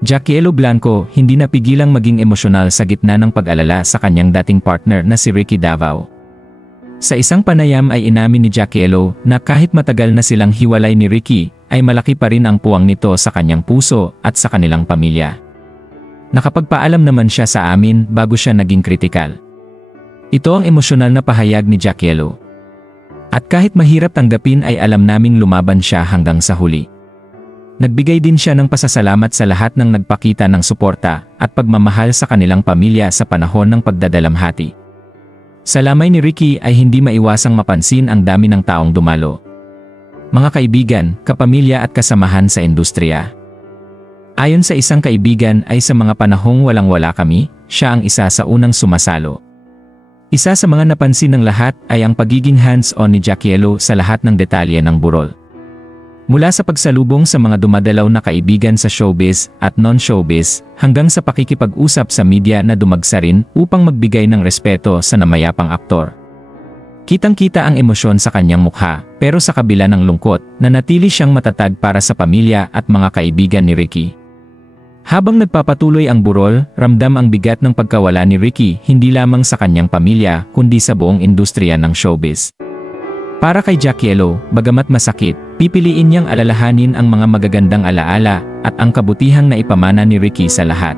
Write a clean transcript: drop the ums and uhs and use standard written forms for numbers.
Jackielo Blanco hindi napigilang maging emosyonal sa gitna ng pag-alala sa kanyang dating partner na si Ricky Davao. Sa isang panayam ay inamin ni Jackielo na kahit matagal na silang hiwalay ni Ricky, ay malaki pa rin ang puwang nito sa kanyang puso at sa kanilang pamilya. Nakapagpaalam naman siya sa amin bago siya naging kritikal. Ito ang emosyonal na pahayag ni Jackielo. At kahit mahirap tanggapin ay alam naming lumaban siya hanggang sa huli. Nagbigay din siya ng pasasalamat sa lahat ng nagpakita ng suporta at pagmamahal sa kanilang pamilya sa panahon ng pagdadalamhati. Sa lamay ni Ricky ay hindi maiwasang mapansin ang dami ng taong dumalo. Mga kaibigan, kapamilya at kasamahan sa industriya. Ayon sa isang kaibigan ay sa mga panahong walang-wala kami, siya ang isa sa unang sumasalo. Isa sa mga napansin ng lahat ay ang pagiging hands-on ni Jackielo sa lahat ng detalye ng burol. Mula sa pagsalubong sa mga dumadalaw na kaibigan sa showbiz at non-showbiz, hanggang sa pakikipag-usap sa media na dumagsa rin upang magbigay ng respeto sa namayapang aktor. Kitang-kita ang emosyon sa kanyang mukha, pero sa kabila ng lungkot, nanatili siyang matatag para sa pamilya at mga kaibigan ni Ricky. Habang nagpapatuloy ang burol, ramdam ang bigat ng pagkawala ni Ricky hindi lamang sa kanyang pamilya kundi sa buong industriya ng showbiz. Para kay Jackielo, bagamat masakit, pipiliin niyang alalahanin ang mga magagandang alaala at ang kabutihang naipamana ni Ricky sa lahat.